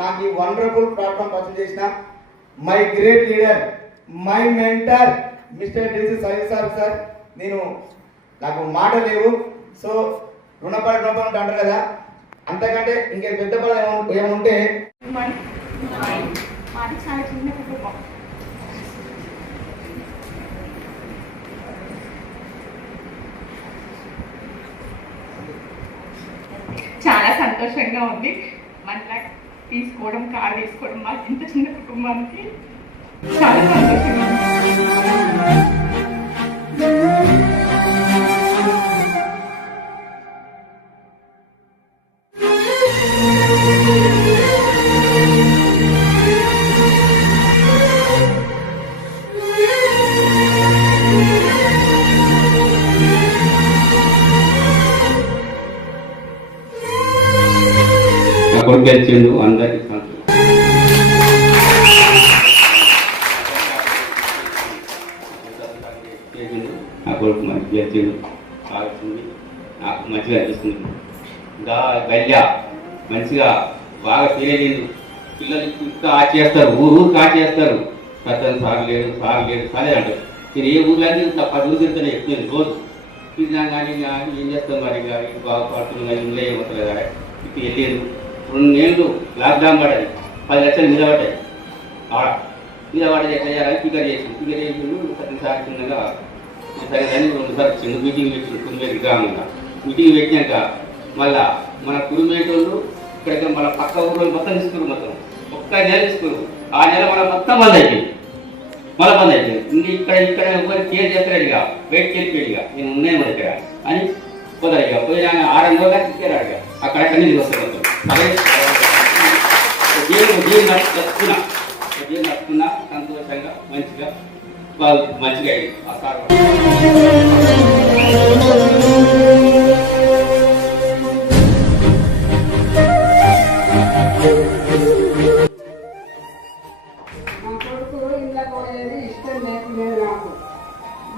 నాకు ఈ wonderful platform పరిచయం చేసిన my great leader, my mentor mister DC size sir. నాకు మాట లేవు. సో రుణపడి అంటారు కదా, అంతకంటే ఇంకే పెద్ద పదం ఏముంటే చాలా చిన్న కుటుంబం. చాలా సంతోషంగా ఉంది. మన తీసుకోవడం, కార్ తీసుకోవడం, మాకు ఇంత చిన్న కుటుంబానికి చాలా సంతోషంగా ఉంది. కొడుకు గెలిచిండు, అందరికి నా కొడుకు మంచి గెలిచిండు, కావాల్సింది నాకు మంచిగా అనిపిస్తుంది. గల్లా మంచిగా బాగా తెలియలేదు. పిల్లలు ఇంకా ఆచేస్తారు, ఊరు కాచేస్తారు. పెద్దలు సాగలేడు అంటారు. నేను ఏ ఊర్లన్నీ 10 ఊరు తిరుగుతానే చెప్తున్నాను రోజు. తిరిగినా కానీ ఏం చేస్తాం మరి, బాగా పడుతుంది ఇంట్లో ఏమవుతుంది కదా. ఇప్పుడు వెళ్ళేది 2 నెలలు లాక్డౌన్ పడ్డది, 10 లక్షలు మీద పడ్డాయి. మీద పడ్డది ఎట్లా చేయాలని ఫిగర్ చేసిండు. ప్రతిసారి చిన్నగా సరే కానీ 2 సార్లు చిన్న మీటింగ్ పెట్టిండు. కురుమేటి గ్రామంగా మీటింగ్ పెట్టినాక మళ్ళా మన కురుమేటి వాళ్ళు ఇక్కడికి మన పక్క ఊళ్ళో మొత్తం తీసుకురు. మొత్తం ఒక్క నెల తీసుకురు. ఆ నెల మన మొత్తం బంద్ అయిపోయింది. ఇక్కడ ఎవరు కేర్ చేస్తాడు ఇక, వెయిట్ చేసిపోయాడు. నేను ఉన్నాయి మన ఇక్కడ అని పోతారు. ఇక పోయి 6 రోజులుగా తిరిగాడు. అక్కడ నీళ్ళు వస్తారు. నడుస్తున్నా సంతోషంగా మంచిగా మంచిగా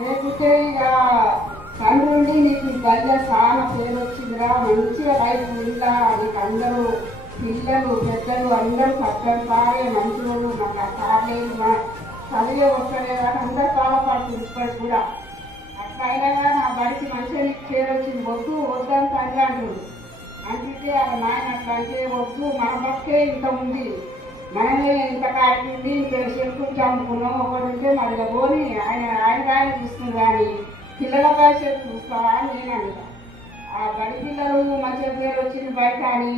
లేకపోతే ఇక తండ్రి నీకు గల్ల చాలా పేరు వచ్చిందిరా, మంచిగా లైఫ్ ఉందా, నీకు అందరూ పిల్లలు పెద్దలు అందరూ కట్టలు సారే మంచిగా నాకు ఆ సార్లేదు, చదివే వస్తలేదా అందరూ చాలా పడుతుంది. ఇప్పటికి కూడా అట్లా అయినా కానీ నా బడికి మంచిగా నీకు పేరు వచ్చింది. వద్దని తండ్రి అంటారు. అంటే అలా నాయన అట్లా అంటే వద్దు, మన బతికే ఇంత ఉంది, మనమే ఇంత కాటింది, ఇంత చెరుకుని చంపుకున్నాం. ఒకటి ఉంటే మరి పోని ఆయన చూస్తుంది కానీ పిల్లల భవిష్యత్తు చూస్తావా అని నేను అంటా. ఆ బడి పిల్లలు మంచిగా పేరు వచ్చింది బయట అని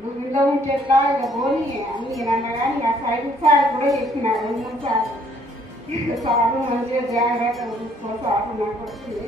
నువ్వు ఇంట్లో ఉంటే ఎట్లా ఇక పోని అని నేను అన్నా. కానీ ఆ సైడ్ సార్ కూడా చెప్పిన 2-3 సార్లు సారు మంచిగా జాగ్రత్తగా చూసుకో సారు నాకు వచ్చింది.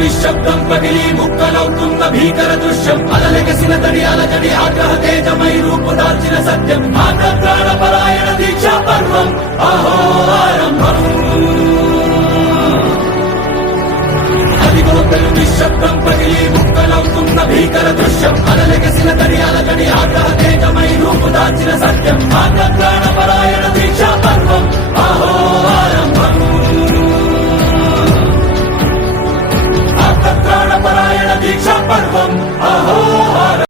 నిశ్శబ్దం పగిలి ముక్కలవుతున్న భీకర దృశ్యం, అలలెగసిన తడి అలజడి ఆగ్రహ తేజమై రూపుదాల్చిన సత్యం, ఆగ్రహ పరాయణ దీక్షా పర్వం అహో ఆరంభం. అదిగో పెను నిశ్శబ్దం పగిలి ముక్కలవుతున్న భీకర దృశ్యం, అలలెగసిన తడి అలజడి ఆగ్రహ తేజమై రూపుదాల్చిన సత్యం, ఆగ్రహ